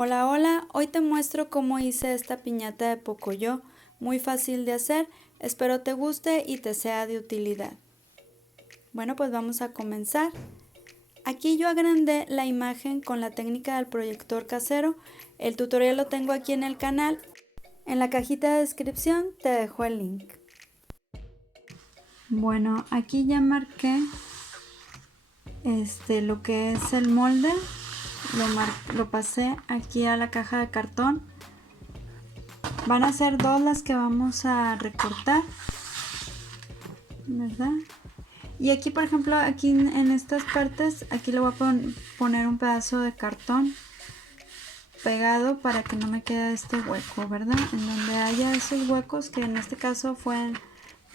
Hola, hola, hoy te muestro cómo hice esta piñata de Pocoyo, muy fácil de hacer, espero te guste y te sea de utilidad. Bueno, pues vamos a comenzar. Aquí yo agrandé la imagen con la técnica del proyector casero, el tutorial lo tengo aquí en el canal, en la cajita de descripción te dejo el link. Bueno, aquí ya marqué lo que es el molde. Lo pasé aquí a la caja de cartón. Van a ser dos las que vamos a recortar, ¿verdad? Y aquí, por ejemplo, aquí en estas partes, aquí le voy a poner un pedazo de cartón pegado para que no me quede este hueco, ¿verdad? En donde haya esos huecos, que en este caso fue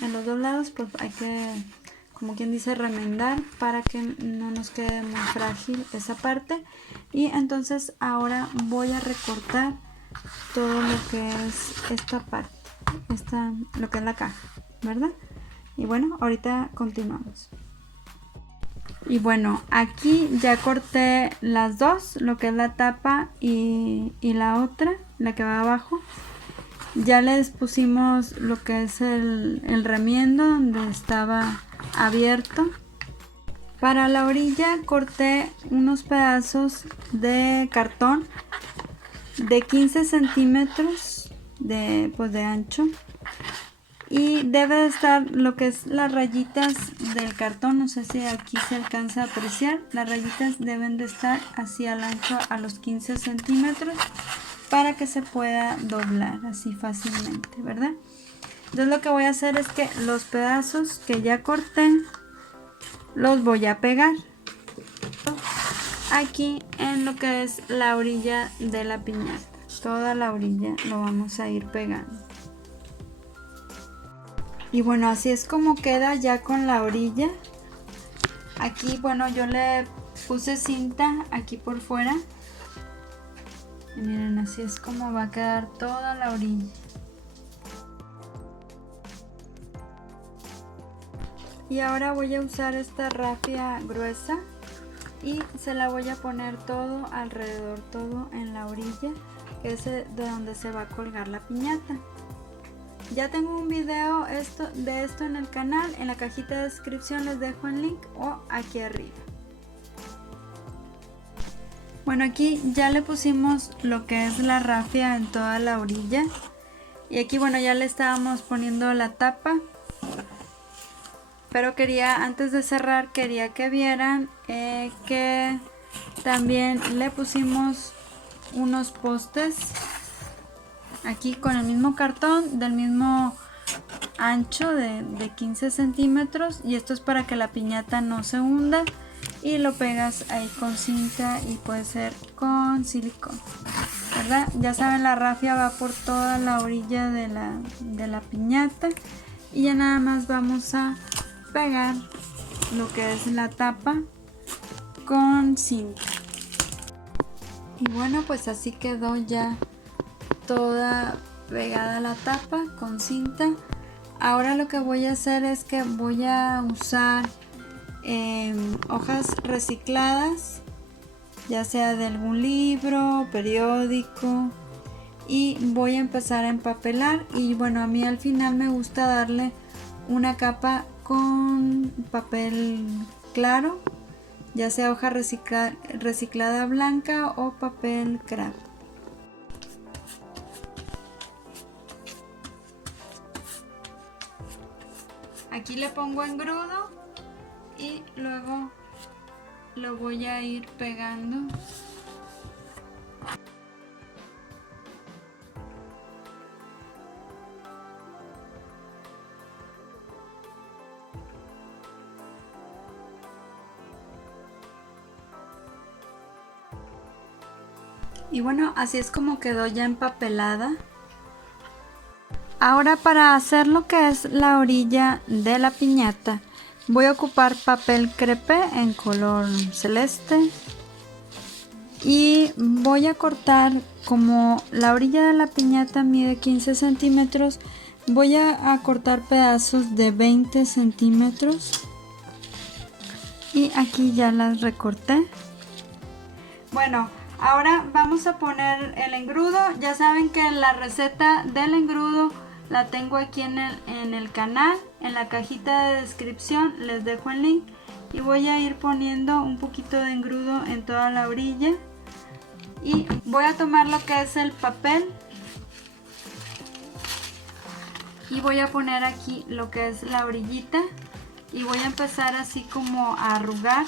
en los dos lados, pues hay que, como quien dice, remendar para que no nos quede muy frágil esa parte. Y entonces ahora voy a recortar todo lo que es esta parte, lo que es la caja, ¿verdad? Y bueno, ahorita continuamos. Y bueno, aquí ya corté las dos, lo que es la tapa y la otra, la que va abajo. Ya les pusimos lo que es el remiendo donde estaba abierto. Para la orilla corté unos pedazos de cartón de 15 centímetros de ancho. Y debe de estar lo que es las rayitas del cartón, no sé si aquí se alcanza a apreciar, las rayitas deben de estar así al ancho a los 15 centímetros para que se pueda doblar así fácilmente, ¿verdad? Entonces lo que voy a hacer es que los pedazos que ya corté los voy a pegar aquí en lo que es la orilla de la piñata. Toda la orilla lo vamos a ir pegando. Y bueno, así es como queda ya con la orilla. Aquí, bueno, yo le puse cinta aquí por fuera. Y miren, así es como va a quedar toda la orilla. Y ahora voy a usar esta rafia gruesa y se la voy a poner todo alrededor, todo en la orilla, que es de donde se va a colgar la piñata. Ya tengo un video de esto en el canal, en la cajita de descripción les dejo el link o aquí arriba. Bueno, aquí ya le pusimos lo que es la rafia en toda la orilla. Y aquí, bueno, ya le estábamos poniendo la tapa. Pero antes de cerrar, quería que vieran que también le pusimos unos postes aquí con el mismo cartón del mismo ancho de 15 centímetros, y esto es para que la piñata no se hunda, y lo pegas ahí con cinta y puede ser con silicón, ¿verdad? Ya saben, la rafia va por toda la orilla de la piñata y ya nada más vamos a pegar lo que es la tapa con cinta. Y bueno, pues así quedó ya toda pegada la tapa con cinta. Ahora lo que voy a hacer es que voy a usar hojas recicladas, ya sea de algún libro, periódico, y voy a empezar a empapelar. Y bueno, a mí al final me gusta darle una capa con papel claro, ya sea hoja reciclada blanca o papel craft. Aquí le pongo engrudo y luego lo voy a ir pegando. Y bueno, así es como quedó ya empapelada. Ahora, para hacer lo que es la orilla de la piñata, voy a ocupar papel crepé en color celeste y voy a cortar, como la orilla de la piñata mide 15 centímetros, voy a cortar pedazos de 20 centímetros y aquí ya las recorté. Bueno, Ahora vamos a poner el engrudo. Ya saben que la receta del engrudo la tengo aquí en el canal. En la cajita de descripción les dejo el link. Y voy a ir poniendo un poquito de engrudo en toda la orilla. Y voy a tomar lo que es el papel. Y voy a poner aquí lo que es la orillita. Y voy a empezar así como a arrugar.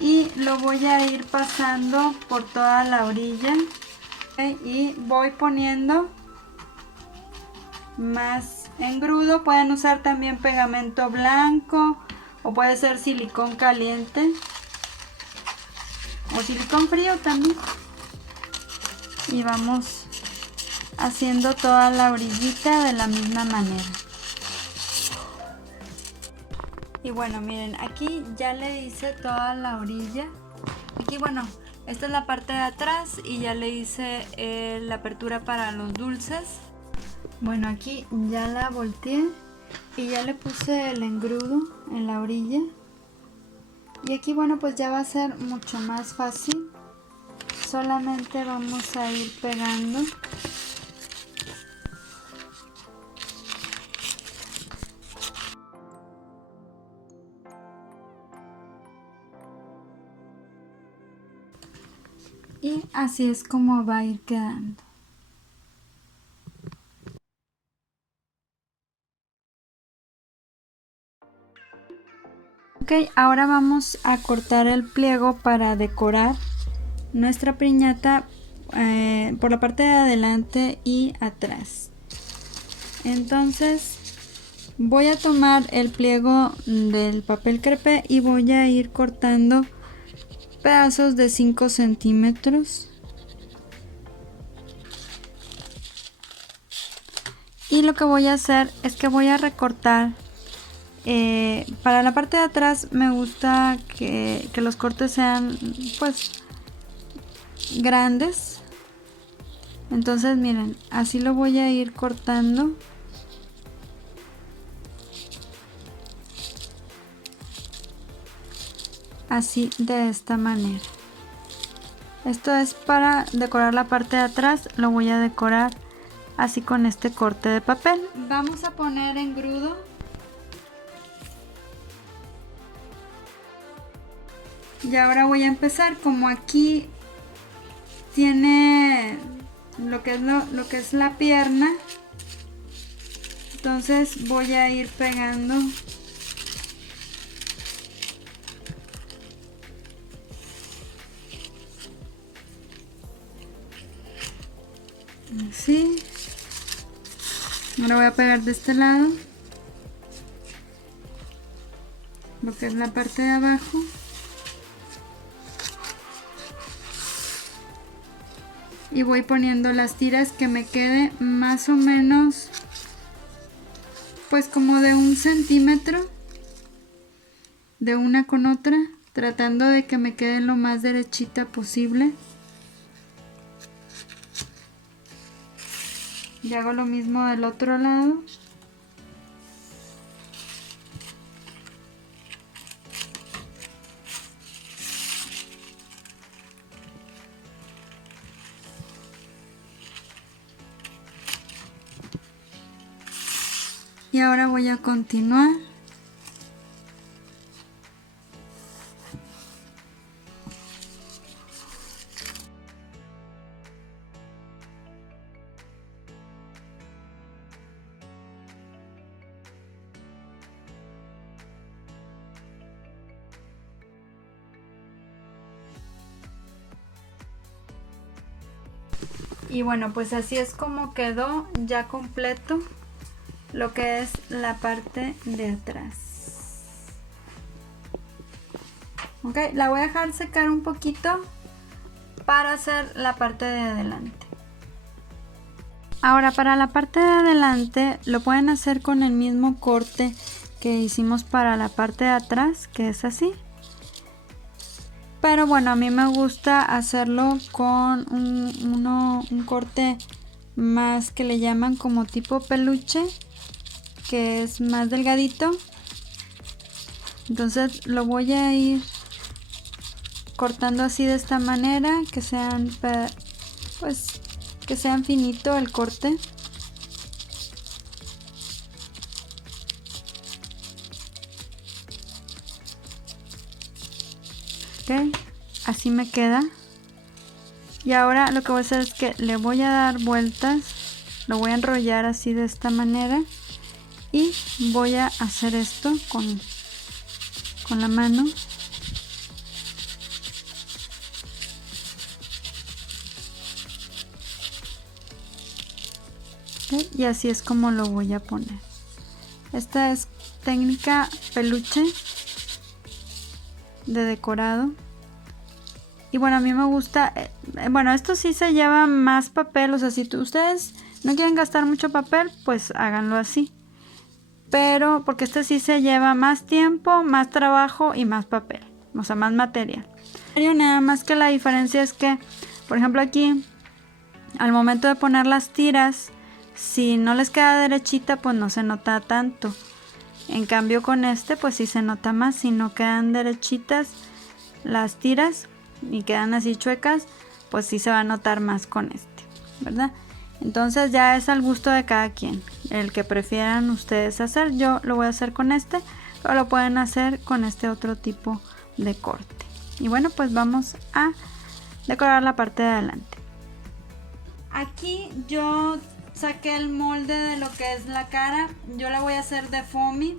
Y lo voy a ir pasando por toda la orilla. Y voy poniendo más engrudo. Pueden usar también pegamento blanco o puede ser silicón caliente o silicón frío también. Y vamos haciendo toda la orillita de la misma manera. Y bueno, miren, aquí ya le hice toda la orilla. Aquí, bueno, esta es la parte de atrás y ya le hice la apertura para los dulces. Bueno, aquí ya la volteé y ya le puse el engrudo en la orilla. Y aquí, bueno, pues ya va a ser mucho más fácil. Solamente vamos a ir pegando. Y así es como va a ir quedando. Ok, ahora vamos a cortar el pliego para decorar nuestra piñata por la parte de adelante y atrás. Entonces voy a tomar el pliego del papel crepé y voy a ir cortando pedazos de 5 centímetros. Y lo que voy a hacer es que voy a recortar. Para la parte de atrás me gusta que los cortes sean pues grandes. Entonces miren, así lo voy a ir cortando. Así, de esta manera. Esto es para decorar la parte de atrás. Lo voy a decorar así con este corte de papel. Vamos a poner engrudo. Y ahora voy a empezar. Como aquí tiene lo que es la pierna, entonces voy a ir pegando así. Ahora voy a pegar de este lado lo que es la parte de abajo. Y voy poniendo las tiras que me quede más o menos pues como de 1 centímetro de una con otra, tratando de que me quede lo más derechita posible. Y hago lo mismo del otro lado. Y ahora voy a continuar. Y bueno, pues así es como quedó ya completo lo que es la parte de atrás. Ok, la voy a dejar secar un poquito para hacer la parte de adelante. Ahora para la parte de adelante lo pueden hacer con el mismo corte que hicimos para la parte de atrás, que es así. Pero bueno, a mí me gusta hacerlo con un corte más que le llaman como tipo peluche, que es más delgadito. Entonces lo voy a ir cortando así de esta manera, que sean pues que sean finito el corte. Ok, así me queda. Y ahora lo que voy a hacer es que le voy a dar vueltas, lo voy a enrollar así de esta manera y voy a hacer esto con la mano. Okay, y así es como lo voy a poner. Esta es técnica peluche de decorado. Y bueno, a mí me gusta, bueno, esto sí se lleva más papel, o sea, si ustedes no quieren gastar mucho papel, pues háganlo así. Pero, porque este sí se lleva más tiempo, más trabajo y más papel, o sea, más material. Nada más que la diferencia es que, por ejemplo aquí, al momento de poner las tiras, si no les queda derechita, pues no se nota tanto. En cambio con este, pues sí se nota más, si no quedan derechitas las tiras y quedan así chuecas, pues sí se va a notar más con este, ¿verdad? Entonces ya es al gusto de cada quien, el que prefieran ustedes hacer. Yo lo voy a hacer con este, pero lo pueden hacer con este otro tipo de corte. Y bueno, pues vamos a decorar la parte de adelante. Aquí yo saqué el molde de lo que es la cara. Yo la voy a hacer de foamy.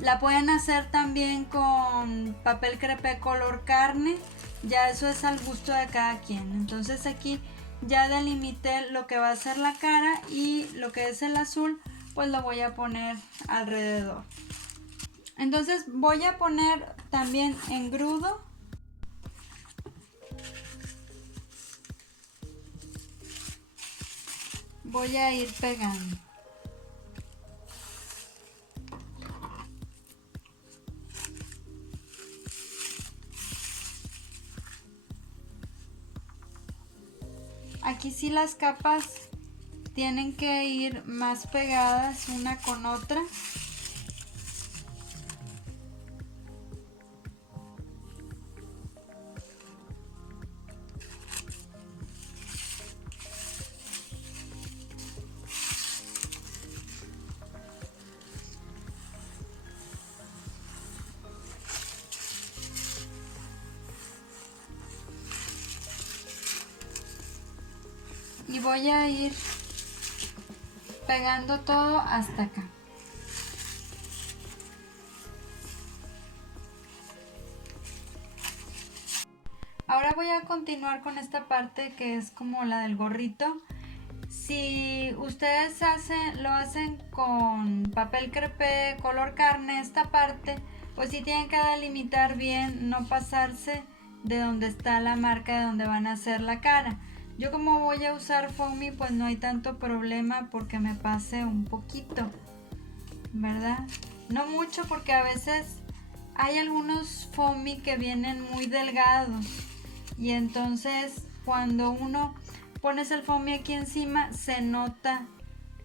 La pueden hacer también con papel crepé color carne. Ya eso es al gusto de cada quien. Entonces aquí ya delimité lo que va a ser la cara y lo que es el azul, pues lo voy a poner alrededor. Entonces voy a poner también engrudo. Voy a ir pegando. Aquí sí las capas tienen que ir más pegadas una con otra. Y voy a ir pegando todo hasta acá. Ahora voy a continuar con esta parte que es como la del gorrito. Si ustedes lo hacen con papel crepé color carne, esta parte, pues sí tienen que delimitar bien, no pasarse de donde está la marca de donde van a hacer la cara. Yo como voy a usar foamy, pues no hay tanto problema porque me pase un poquito, ¿verdad? No mucho, porque a veces hay algunos foamy que vienen muy delgados y entonces cuando uno pones el foamy aquí encima se nota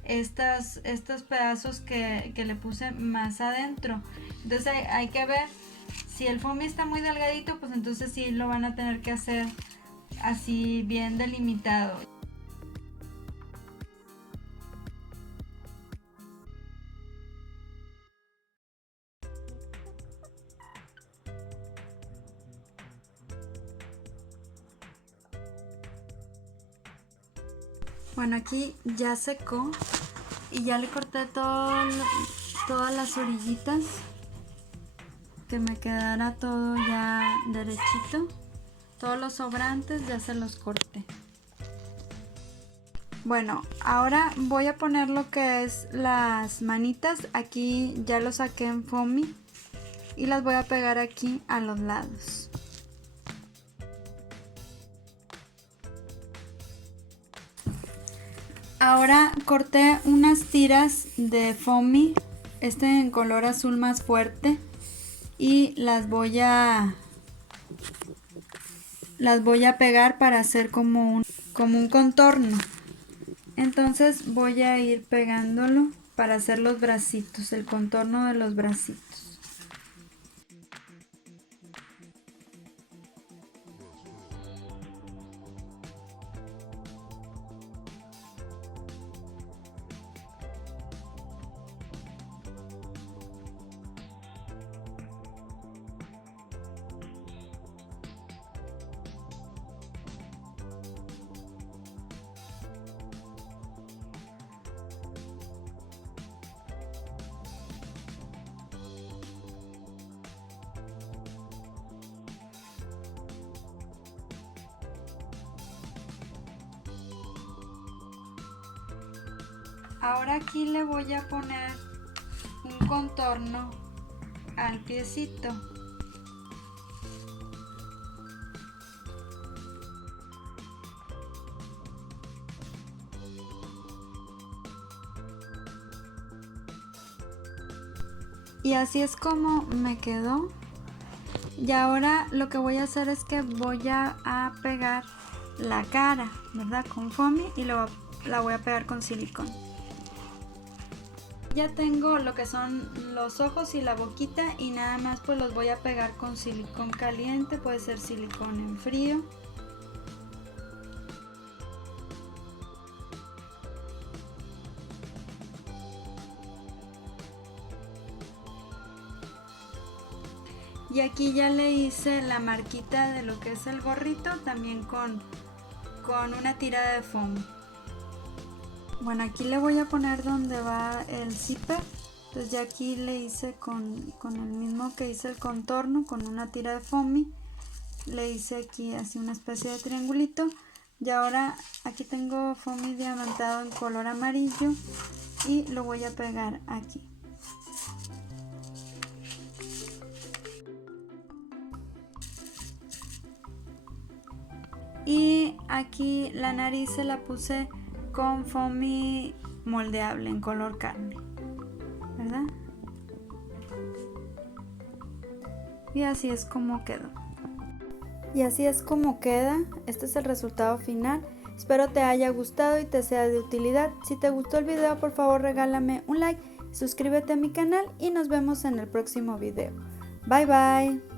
estos pedazos que le puse más adentro. Entonces hay que ver si el foamy está muy delgadito, pues entonces sí lo van a tener que hacer así bien delimitado. Bueno, aquí ya secó y ya le corté todas las orillitas, que me quedara todo ya derechito. Todos los sobrantes ya se los corté. Bueno, ahora voy a poner lo que es las manitas. Aquí ya lo saqué en foamy y las voy a pegar aquí a los lados. Ahora corté unas tiras de foamy, en color azul más fuerte, y las voy a pegar para hacer como un contorno. Entonces voy a ir pegándolo para hacer los bracitos, el contorno de los bracitos. Ahora aquí le voy a poner un contorno al piecito. Y así es como me quedó. Y ahora lo que voy a hacer es que voy a pegar la cara, ¿verdad? Con foamy y luego la voy a pegar con silicón. Ya tengo lo que son los ojos y la boquita y nada más pues los voy a pegar con silicón caliente, puede ser silicón en frío. Y aquí ya le hice la marquita de lo que es el gorrito, también con una tirada de foamy. Bueno, aquí le voy a poner donde va el zipper. Entonces ya aquí le hice con el mismo que hice el contorno, con una tira de foamy. Le hice aquí así una especie de triangulito. Y ahora aquí tengo foamy diamantado en color amarillo y lo voy a pegar aquí. Y aquí la nariz se la puse con foamy moldeable en color carne, ¿verdad? Y así es como quedó. Y así es como queda. Este es el resultado final. Espero te haya gustado y te sea de utilidad. Si te gustó el video, por favor regálame un like, suscríbete a mi canal y nos vemos en el próximo video. Bye bye.